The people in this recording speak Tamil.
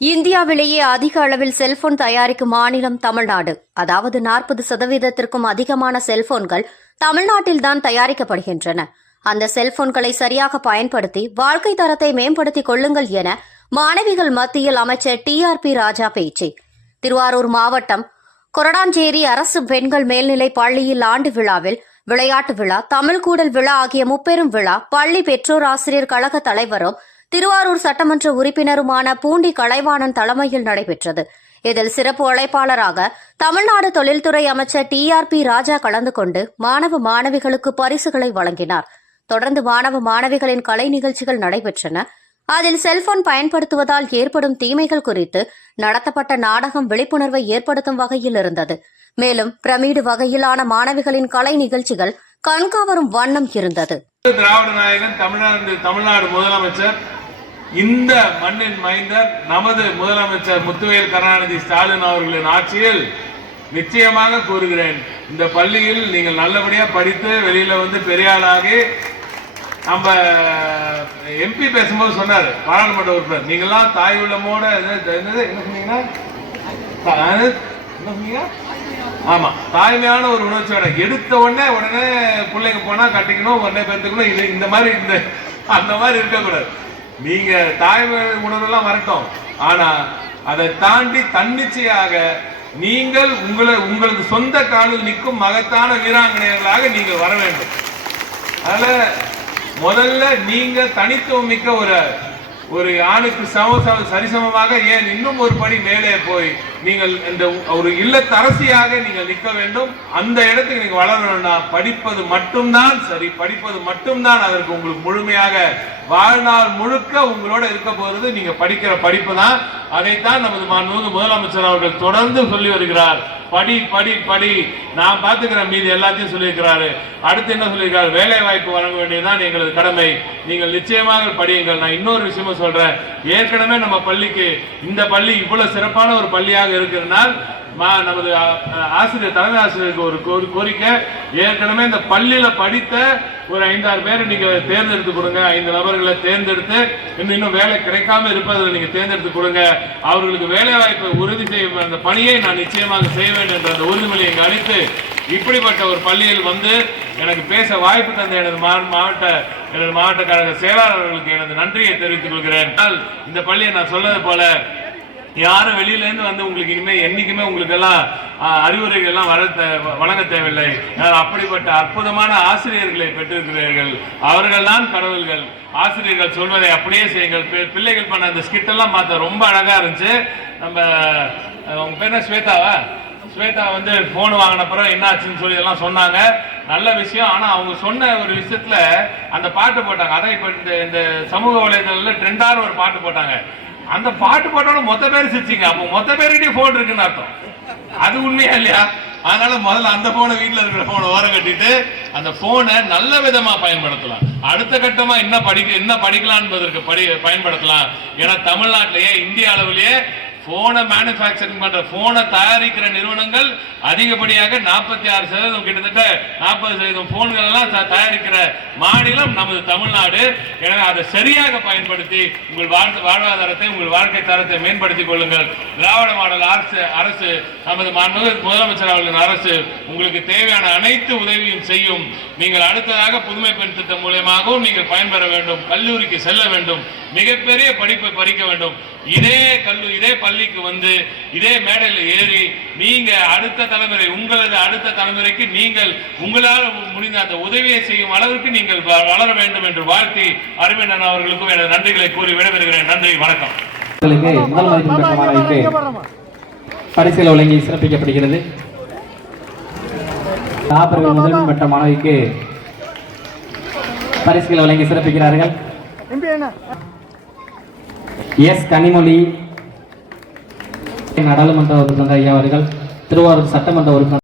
இந்தியாவிலேயே அதிக அளவில் செல்போன் தயாரிக்கும் மாநிலம் தமிழ்நாடு. அதாவது நாற்பது சதவீதத்திற்கும் அதிகமான செல்போன்கள் தமிழ்நாட்டில்தான் தயாரிக்கப்படுகின்றன. அந்த செல்போன்களை சரியாக பயன்படுத்தி வாழ்க்கை தரத்தை மேம்படுத்திக் கொள்ளுங்கள் என மாணவிகள் மத்தியில் அமைச்சர் டி ஆர் பி ராஜா பேச்சு. திருவாரூர் மாவட்டம் கொரடாஞ்சேரி அரசு பெண்கள் மேல்நிலை பள்ளியில் ஆண்டு விழாவில் விளையாட்டு விழா தமிழ் கூடல் விழா ஆகிய முப்பெரும் விழா பள்ளி பெற்றோர் ஆசிரியர் கழக தலைவரும் திருவாரூர் சட்டமன்ற உறுப்பினருமான பூண்டி கலைவாணன் தலைமையில் நடைபெற்றது. இதில் சிறப்பு அழைப்பாளராக தமிழ்நாடு தொழில்துறை அமைச்சர் டி ஆர் பி ராஜா கலந்து கொண்டு மாணவ மாணவிகளுக்கு பரிசுகளை வழங்கினார். தொடர்ந்து மாணவ மாணவிகளின் கலை நிகழ்ச்சிகள் நடைபெற்றன. அதில் செல்போன் பயன்படுத்துவதால் ஏற்படும் தீமைகள் குறித்து நடத்தப்பட்ட நாடகம் விழிப்புணர்வை ஏற்படுத்தும் வகையில் இருந்தது. மேலும் பிரமிடு வகையிலான மாணவிகளின் கலை நிகழ்ச்சிகள் கண்காவரும் வண்ணம் இருந்தது. திராவிட நாயகன் தமிழ்நாடு தமிழ்நாடு முதலமைச்சர் இந்த மண்ணின் மைந்தர் நமது முதலமைச்சர் முத்துவேல் கருணாநிதி ஸ்டாலின் அவர்களின் ஆட்சியில் நிச்சயமாக கூறுகிறேன் இந்த பள்ளியில் நீங்கள் நல்லபடியா படித்து வெளியில வந்து பெரியாளாகி நம்ம எம்பி பேசும்போது சொன்னார் பாராளுமன்ற உறுப்பினர். நீங்களாம் தாய் உள்ளமோட என்னது என்ன சொன்னீங்கன்னா? என்ன சொன்னீங்க? ஆமா தாய்மையான ஒரு உணர்ச்சியோட எடுத்த உடனே உடனே பிள்ளைங்க போனா கட்டிக்கணும் உடனே பெற்றுக்கணும் இது இந்த மாதிரி இந்த அந்த மாதிரி இருக்கக்கூடாது. நீங்க தாய்மை உணர்வெல்லாம் வரட்டும். ஆனா அதை தாண்டி தன்னிச்சையாக நீங்கள் உங்களை உங்களது சொந்த காலில் நிற்கும் மகத்தான வீராங்கனையர்களாக நீங்கள் வர வேண்டும். அதனால முதல்ல நீங்க தனித்துவம் மிக்க ஒரு ஒரு ஆணுக்கு சம சம- சரிசமமாக ஏன் இன்னும் ஒரு படி மேலே போய் நீங்கள் இந்த ஒரு இல்லத்தரசியாக நீங்கள் நிற்க வேண்டும்? அந்த இடத்துக்கு நீங்கள் வளரணும்னா படிப்பது மட்டும்தான் சரி. படிப்பது மட்டும்தான் அதற்கு உங்களுக்கு முழுமையாக வாழ்நாள் முழுக்க உங்களோட இருக்க போகிறது. நீங்கள் படிக்கிற படிப்பு தான். அதைத்தான் நமது மாண்புமிகு முதலமைச்சர் அவர்கள் தொடர்ந்து சொல்லி வருகிறார். படி படி படி. நான் பார்த்துக்கிறேன் மீதி எல்லாத்தையும் சொல்லியிருக்கிறாரு. அடுத்து என்ன சொல்லியிருக்காரு? வேலை வாய்ப்பு வழங்க வேண்டியதுதான் எங்களது கடமை. நீங்கள் நிச்சயமாக படியுங்கள். நான் இன்னொரு விஷயமும் சொல்றேன். ஏற்கனவே நம்ம பள்ளிக்கு இந்த பள்ளி இவ்வளவு சிறப்பான ஒரு பள்ளியாக இருக்கிறதுனால் மா- நமது ஆசிரியர் தலைமை ஆசிரியருக்கு ஒரு கோரி- கோரிக்கை. ஏற்கனவே இந்த பள்ளியில் படித்த ஒரு ஐந்தாறு பேரை நீங்கள் தேர்ந்தெடுத்து கொடுங்க. ஐந்து நபர்களை தேர்ந்தெடுத்து இன்னும் இன்னும் வேலை கிடைக்காம இருப்பதில் நீங்கள் தேர்ந்தெடுத்து கொடுங்க. அவர்களுக்கு வேலை வாய்ப்பை உறுதி செய்ய அந்த பணியை நான் நிச்சயமாக செய்ய வேண்டும் என்ற அந்த உறுதிமொழியை இங்கு அளித்து இப்படிப்பட்ட ஒரு பள்ளியில் வந்து எனக்கு பேச வாய்ப்பு தந்த எனது மா- மாவட்ட எனது மாவட்ட கழக செயலாளர்களுக்கு எனது நன்றியை தெரிவித்துக் கொள்கிறேன். இந்த பள்ளியை நான் சொன்னது போல யாரும் வெளியிலேருந்து வந்து உங்களுக்கு இனிமேல் என்றைக்குமே உங்களுக்கு எல்லாம் அறிவுரைகள்லாம் அறிவுரைகள் எல்லாம் வர வழங்க தேவையில்லை. அப்படிப்பட்ட அற்புதமான ஆசிரியர்களை பெற்றிருக்கிறீர்கள். அவர்கள் தான் கடவுள்கள். ஆசிரியர்கள் சொல்வதை அப்படியே செய்யுங்கள். பிள்ளைகள் பண்ண அந்த ஸ்கிட்டெல்லாம் பார்த்த ரொம்ப அழகாக இருந்துச்சு. நம்ம அஹ், உங்க பேர் என்ன? ஸ்வேதாவா? ஸ்வேதா வந்து ஃபோன் வாங்கின பிறகு என்ன ஆச்சுன்னு சொல்லி எல்லாம் சொன்னாங்க. நல்ல விஷயம். ஆனால் அவங்க சொன்ன ஒரு விஷயத்தில் அந்த பாட்டு போட்டாங்க. அதான் இப்போ இந்த இந்த சமூக வலைதளத்தில் ட்ரெண்டான ஒரு பாட்டு போட்டாங்க. அந்த பாட்டு போட்டோட மொத்த பேர் சிரிச்சிங்க. அப்போ மொத்த பேருக்கிட்டே போன் இருக்குன்னு அர்த்தம். அது உண்மையா இல்லையா? அதனால முதல்ல அந்த போனை வீட்ல இருக்கிற போனை ஓரம் கட்டிட்டு அந்த போனை நல்ல விதமா பயன்படுத்தலாம். அடுத்த கட்டமா என்ன படிக்க என்ன படிக்கலாம் என்பதற்கு படி பயன்படுத்தலாம். ஏன்னா தமிழ்நாட்டிலேயே இந்திய அளவிலேயே போனை மேனுஃபேக்சரிங் பண்ற போனை தயாரிக்கிற நிறுவனங்கள் அதிகப்படியாக நாற்பத்தி ஆறு சதவீதம் கிட்டத்தட்ட நாற்பது சதவீதம் போன்கள் எல்லாம் த- தயாரிக்கிற மாநிலம் நமது தமிழ்நாடு. எனவே அதை சரியாக பயன்படுத்தி உங்கள் வாழ்த்து வாழ்வாதாரத்தை உங்கள் வாழ்க்கை தரத்தை மேம்படுத்திக் கொள்ளுங்கள். திராவிட மாடல் அரசு அரசு நமது மாண்பு முதலமைச்சர் அவர்களின் அரசு உங்களுக்கு தேவையான அனைத்து உதவியும் செய்யும். நீங்கள் அடுத்ததாக புதுமை பெண் திட்டம் மூலியமாகவும் நீங்கள் பயன்பெற வேண்டும். கல்லூரிக்கு செல்ல வேண்டும். மிகப்பெரிய படிப்பை படிக்க வேண்டும். இதே கல்லூரி இதே பள்ளிக்கு வந்து இதே மேடையில் ஏறி நீங்க அடுத்த தலைமுறை உங்களது அடுத்த தலைமுறைக்கு நீங்கள் உங்களால் முடிந்த அந்த உதவியை செய்யும் அளவிற்கு நீங்கள் வளர வேண்டும் என்று வாழ்த்தி அருமையன் அவர்களுக்கும் எனது நன்றிகளை கூறி விடைபெறுகிறேன். நன்றி வணக்கம். பரிசில் வழங்கி சிறப்பிக்கப்படுகிறது. நாற்பது முதல் பெற்ற மாணவிக்கு பரிசுகள் வழங்கி சிறப்பிக்கிறார்கள். எஸ் கனிமொழி நாடாளுமன்ற உறுப்பினர் ஐயா அவர்கள் திருவாரூர் சட்டமன்ற உறுப்பினர்